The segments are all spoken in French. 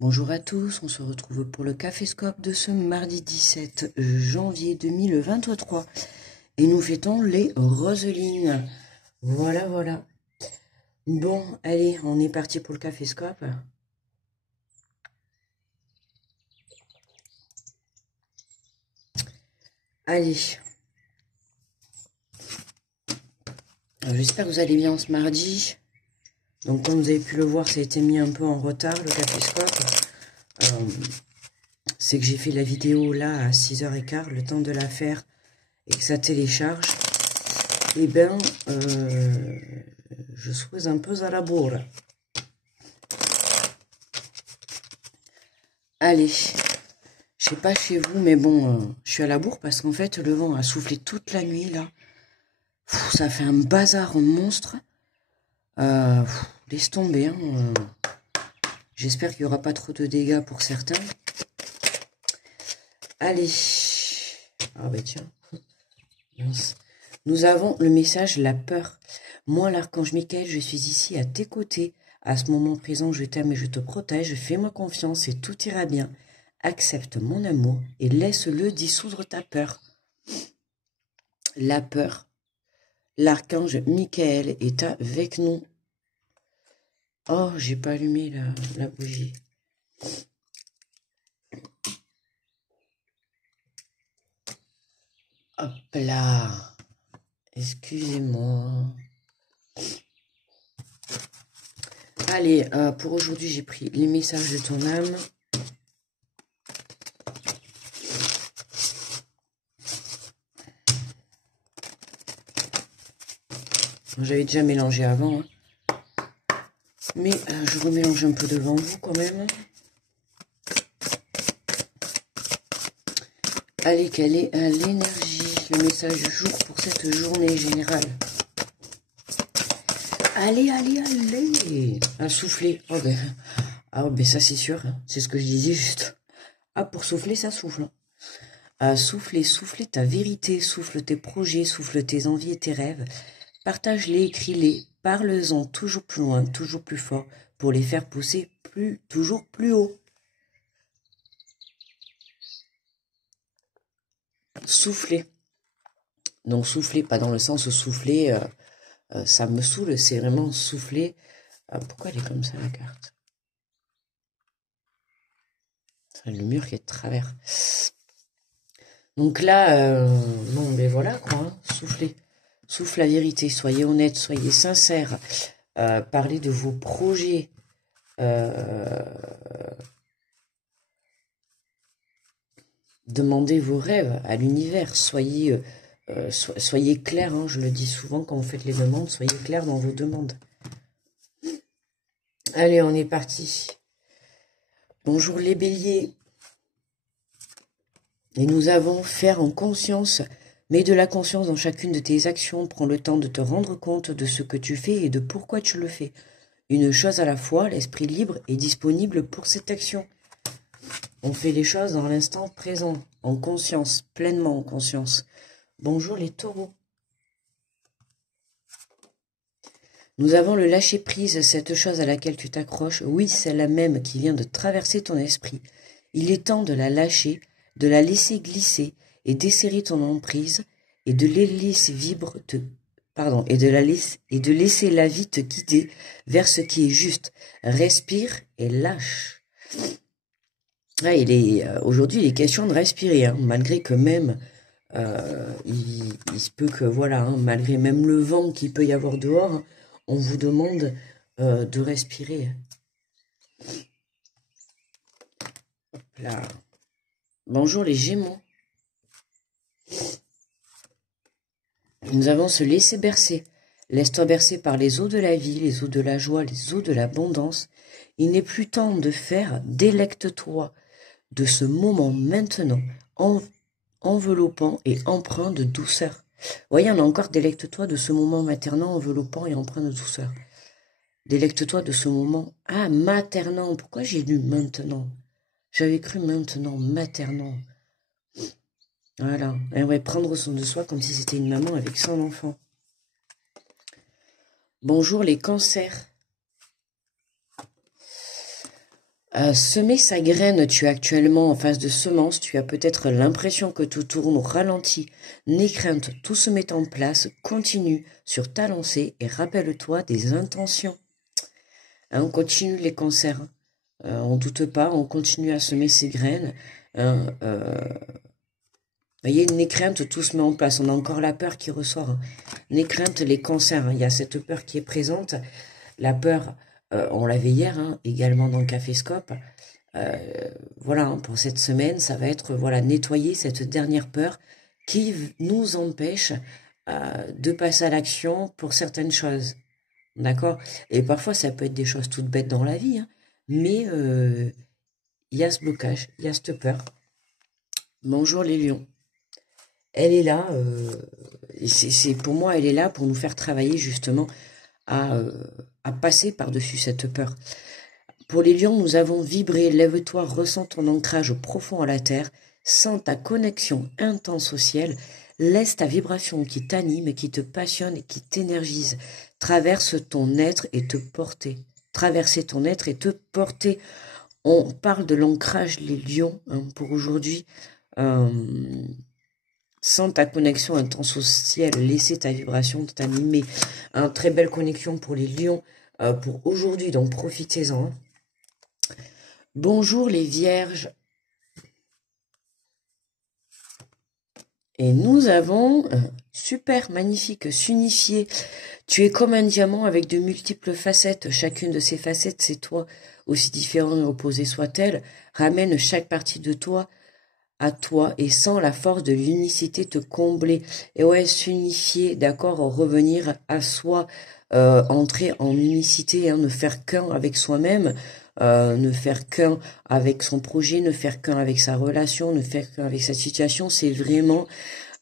Bonjour à tous, on se retrouve pour le Caféscope de ce mardi 17 janvier 2023 et nous fêtons les Roselines. Voilà, voilà. Bon, allez, on est parti pour le Caféscope. Allez. J'espère que vous allez bien ce mardi. Donc comme vous avez pu le voir, ça a été mis un peu en retard le Caféscope. C'est que j'ai fait la vidéo là à 6h15, le temps de la faire et que ça télécharge. Et ben, je suis un peu à la bourre. Allez, je sais pas chez vous, mais bon, je suis à la bourre parce qu'en fait, le vent a soufflé toute la nuit, là. Ça fait un bazar monstre. Laisse tomber, hein. J'espère qu'il n'y aura pas trop de dégâts pour certains. Allez. Ah bah tiens. Nous avons le message, la peur. Moi, l'archange Michael, je suis ici à tes côtés. À ce moment présent, je t'aime et je te protège. Fais-moi confiance et tout ira bien. Accepte mon amour et laisse-le dissoudre ta peur. La peur. L'archange Michael est avec nous. Oh, j'ai pas allumé la bougie. Hop là. Excusez-moi. Allez, pour aujourd'hui, j'ai pris les messages de ton âme. J'avais déjà mélangé avant, hein. Mais je remélange un peu devant vous quand même. Allez, quelle est l'énergie, le message du jour pour cette journée générale? Allez, allez, allez. À souffler. Oh ben ça c'est sûr, hein. C'est ce que je disais juste. Ah, pour souffler, ça souffle. Hein. À souffler, souffler ta vérité, souffle tes projets, souffle tes envies et tes rêves. Partage-les, écris-les, parle-en toujours plus loin, toujours plus fort, pour les faire pousser toujours plus haut. Souffler. Donc souffler, pas dans le sens souffler, ça me saoule, c'est vraiment souffler. Pourquoi elle est comme ça la carte? C'est le mur qui est de travers. Donc là, non mais voilà quoi, hein, souffler. Souffle la vérité, soyez honnête, soyez sincère. Parlez de vos projets. Demandez vos rêves à l'univers. Soyez clair, hein, je le dis souvent quand vous faites les demandes, soyez clair dans vos demandes. Allez, on est parti. Bonjour les béliers. Et nous avons faire en conscience, mets de la conscience dans chacune de tes actions, prends le temps de te rendre compte de ce que tu fais et de pourquoi tu le fais. Une chose à la fois, l'esprit libre est disponible pour cette action. On fait les choses dans l'instant présent, en conscience, pleinement en conscience. Bonjour les taureaux. Nous avons le lâcher-prise, cette chose à laquelle tu t'accroches, oui, celle-là même qui vient de traverser ton esprit. Il est temps de la lâcher, de la laisser glisser et desserrer ton emprise et de les laisser et de laisser la vie te guider vers ce qui est juste. Respire et lâche. Ah, aujourd'hui, il est question de respirer, hein, malgré que même il se peut que voilà, hein, malgré même le vent qu'il peut y avoir dehors, hein, on vous demande de respirer. Hop là. Bonjour les Gémeaux. Nous avons se laisser bercer. Laisse-toi bercer par les eaux de la vie, les eaux de la joie, les eaux de l'abondance. Il n'est plus temps de faire, délecte-toi de ce moment maintenant, enveloppant et empreint de douceur. Voyez, on a encore délecte-toi de ce moment maternant, enveloppant et empreint de douceur. Délecte-toi de ce moment. Ah, maternant. Pourquoi j'ai lu maintenant? J'avais cru maintenant, maternant. Voilà. Et on va prendre soin de soi comme si c'était une maman avec son enfant. Bonjour les cancers. Semer sa graine, tu es actuellement en phase de semence, tu as peut-être l'impression que tout tourne au ralenti. N'aie crainte, tout se met en place, continue sur ta lancée et rappelle-toi des intentions. On continue les cancers, on doute pas, on continue à semer ses graines. Voyez, n'aie crainte, tout se met en place. On a encore la peur qui ressort. N'aie crainte, les cancers, il y a cette peur qui est présente. La peur, on l'avait hier, également dans le Caféscope. Voilà, pour cette semaine, ça va être voilà, nettoyer cette dernière peur qui nous empêche de passer à l'action pour certaines choses. D'accord? Et parfois, ça peut être des choses toutes bêtes dans la vie, mais il y a ce blocage, il y a cette peur. Bonjour les lions. Elle est là, pour moi, elle est là pour nous faire travailler justement à passer par-dessus cette peur. Pour les lions, nous avons vibré, lève-toi, ressens ton ancrage profond à la terre, sens ta connexion intense au ciel, laisse ta vibration qui t'anime, qui te passionne et qui t'énergise, traverse ton être et te porter. Traverser ton être et te porter. On parle de l'ancrage, les lions, pour aujourd'hui. Sens ta connexion intense au ciel, laisser ta vibration t'animer. Très belle connexion pour les lions pour aujourd'hui, donc profitez-en. Bonjour les vierges. Et nous avons, super, magnifique, s'unifier. Tu es comme un diamant avec de multiples facettes. Chacune de ces facettes, c'est toi. Aussi différent et opposé soit-elle, ramène chaque partie de toi à toi et sans la force de l'unicité te combler. Et ouais, s'unifier, d'accord, revenir à soi, entrer en unicité, ne faire qu'un avec soi-même, ne faire qu'un avec son projet, ne faire qu'un avec sa relation, ne faire qu'un avec sa situation, c'est vraiment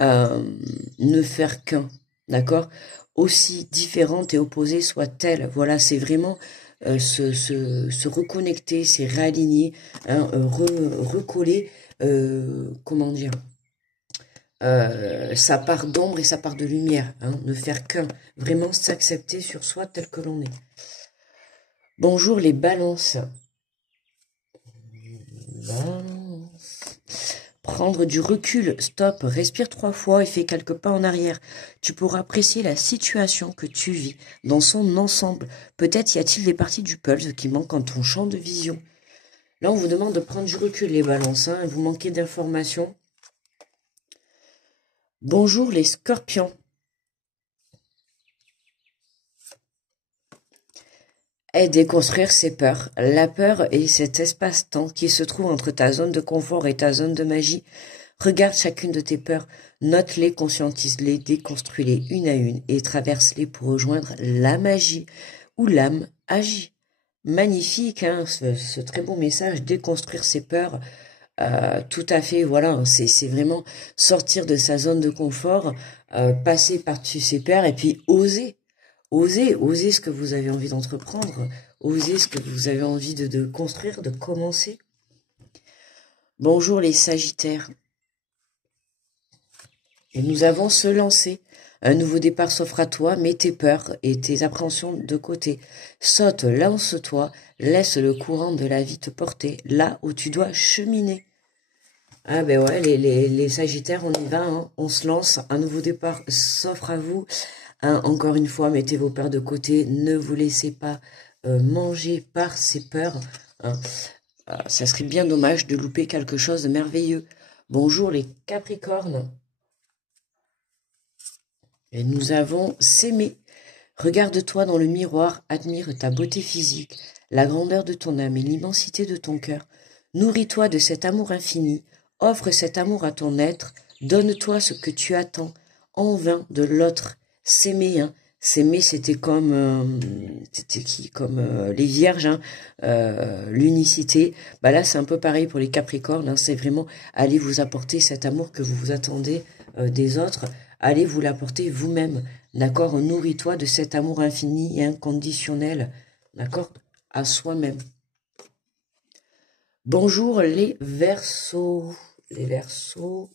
ne faire qu'un, d'accord? Aussi différente et opposée soit-elle, voilà, c'est vraiment se reconnecter, c'est réaligner, recoller, comment dire, sa part d'ombre et sa part de lumière, ne faire qu'un, vraiment s'accepter sur soi tel que l'on est. Bonjour les balances. Prendre du recul, stop, respire 3 fois et fais quelques pas en arrière. Tu pourras apprécier la situation que tu vis dans son ensemble. Peut-être y a-t-il des parties du puzzle qui manquent en ton champ de vision. Là, on vous demande de prendre du recul, les balances, vous manquez d'informations. Bonjour les scorpions. Et déconstruire ses peurs. La peur est cet espace-temps qui se trouve entre ta zone de confort et ta zone de magie. Regarde chacune de tes peurs, note-les, conscientise-les, déconstruis-les une à une et traverse-les pour rejoindre la magie où l'âme agit. Magnifique, ce très beau message, déconstruire ses peurs. Tout à fait, voilà, c'est vraiment sortir de sa zone de confort, passer par-dessus ses peurs et puis oser. Osez ce que vous avez envie d'entreprendre, osez ce que vous avez envie de construire, de commencer. Bonjour les Sagittaires. Et nous avons se lancer. Un nouveau départ s'offre à toi, mets tes peurs et tes appréhensions de côté. Saute, lance-toi, laisse le courant de la vie te porter, là où tu dois cheminer. Ah ben ouais, les Sagittaires, on y va, on se lance, un nouveau départ s'offre à vous. Encore une fois, mettez vos peurs de côté, ne vous laissez pas manger par ces peurs. Ça serait bien dommage de louper quelque chose de merveilleux. Bonjour les Capricornes. Et nous avons s'aimer. Regarde-toi dans le miroir, admire ta beauté physique, la grandeur de ton âme et l'immensité de ton cœur. Nourris-toi de cet amour infini, offre cet amour à ton être, donne-toi ce que tu attends, en vain de l'autre. S'aimer, s'aimer, c'était comme les vierges, l'unicité. Bah là, c'est un peu pareil pour les Capricornes. C'est vraiment aller vous apporter cet amour que vous vous attendez des autres. Allez vous l'apporter vous-même, d'accord? Nourris-toi de cet amour infini et inconditionnel, d'accord? À soi-même. Bonjour les Verseaux. Les Verseaux.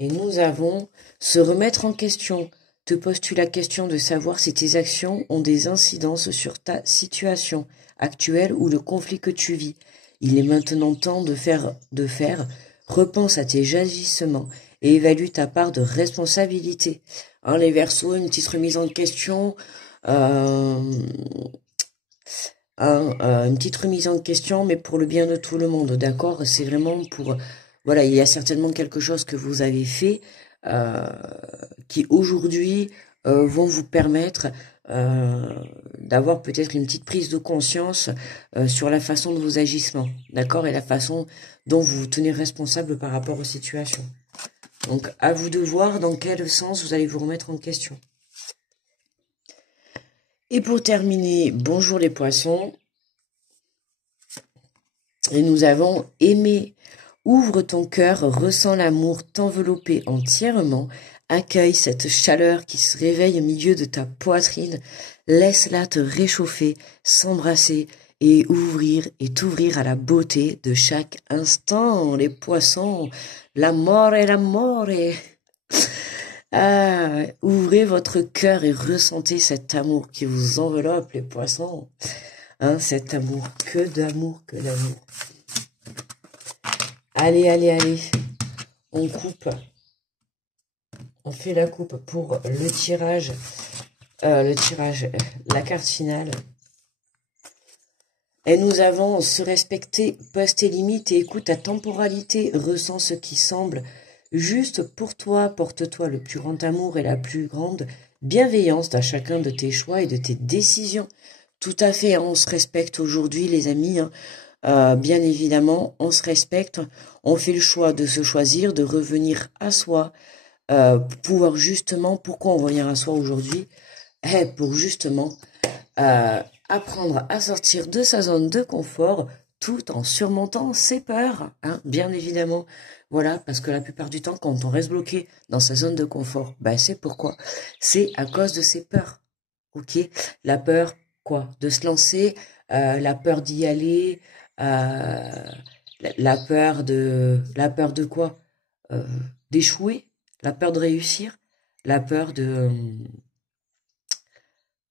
Et nous avons se remettre en question. Te poses-tu la question de savoir si tes actions ont des incidences sur ta situation? actuel ou le conflit que tu vis. Il est maintenant temps de faire. Repense à tes agissements et évalue ta part de responsabilité. Hein, les Verseaux, une petite remise en question. Une petite remise en question, mais pour le bien de tout le monde, d'accord? C'est vraiment pour... Voilà, il y a certainement quelque chose que vous avez fait qui aujourd'hui vont vous permettre d'avoir peut-être une petite prise de conscience sur la façon de vos agissements, d'accord? Et la façon dont vous vous tenez responsable par rapport aux situations. Donc, à vous de voir dans quel sens vous allez vous remettre en question. Et pour terminer, bonjour les poissons. Et nous avons aimé. Ouvre ton cœur, ressens l'amour t'envelopper entièrement. Accueille cette chaleur qui se réveille au milieu de ta poitrine. Laisse-la te réchauffer, s'embrasser et t'ouvrir à la beauté de chaque instant. Les poissons, l'amore. Ah, ouvrez votre cœur et ressentez cet amour qui vous enveloppe, les poissons. Hein, cet amour, que d'amour, que d'amour. Allez. On coupe. On fait la coupe pour le tirage. La carte finale. Et nous avons se respecter, poste tes limites et écoute ta temporalité. Ressens ce qui semble juste pour toi. Porte-toi le plus grand amour et la plus grande bienveillance dans chacun de tes choix et de tes décisions. Tout à fait, hein, on se respecte aujourd'hui, les amis. Hein. Bien évidemment, on se respecte. On fait le choix de se choisir, de revenir à soi. Pour pouvoir justement, pourquoi on revient à soi aujourd'hui? Pour justement apprendre à sortir de sa zone de confort tout en surmontant ses peurs, hein, bien évidemment. Voilà, parce que la plupart du temps, quand on reste bloqué dans sa zone de confort, c'est pourquoi? C'est à cause de ses peurs, ok? La peur, quoi? De se lancer, la peur d'y aller, la peur de quoi? D'échouer, la peur de réussir, la peur de...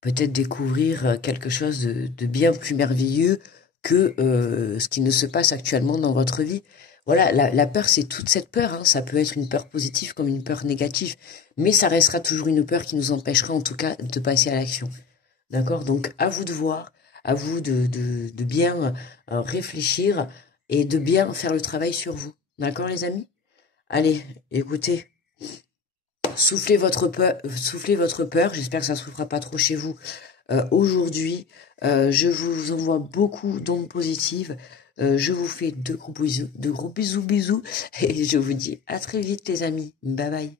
peut-être découvrir quelque chose de bien plus merveilleux que ce qui ne se passe actuellement dans votre vie. Voilà, la peur, c'est toute cette peur. Hein. Ça peut être une peur positive comme une peur négative, mais ça restera toujours une peur qui nous empêchera en tout cas de passer à l'action. D'accord? Donc, à vous de voir, à vous de bien réfléchir et de bien faire le travail sur vous. D'accord, les amis? Allez, écoutez. Soufflez votre peur. J'espère que ça ne souffrira pas trop chez vous aujourd'hui. Je vous envoie beaucoup d'ondes positives. Je vous fais de gros bisous. Et je vous dis à très vite, les amis. Bye bye.